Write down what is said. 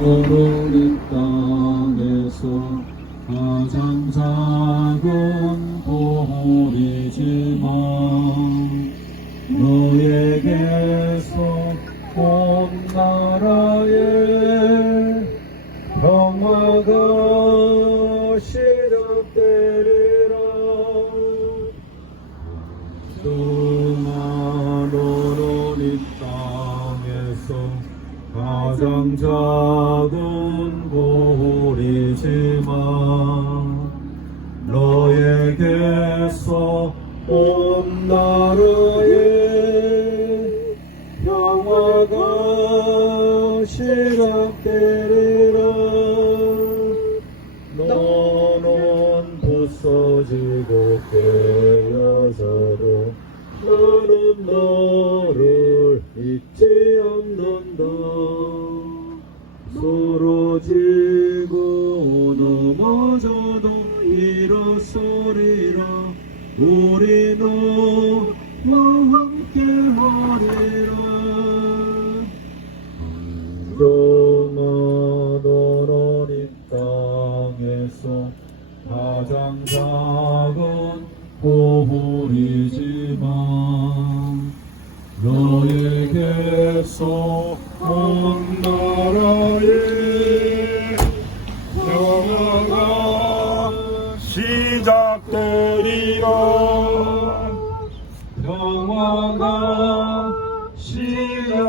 오르는 땅에서 가장 작은 보리지만 너에게서 온 나라의 평화가 가장 작은 보리지만 너에게서 온 나라의 평화가 시작되리라. 너는 부서지고 깨어져도 너를 잊지 않는다. 쓰러지고 넘어져도 일어서리라. 우리 너와 함께 하리라. 너는 이 땅에서 가장 작은 보물이지 만 너에게서 온 나라의 평화가 시작되리라. 평화가 시작되리라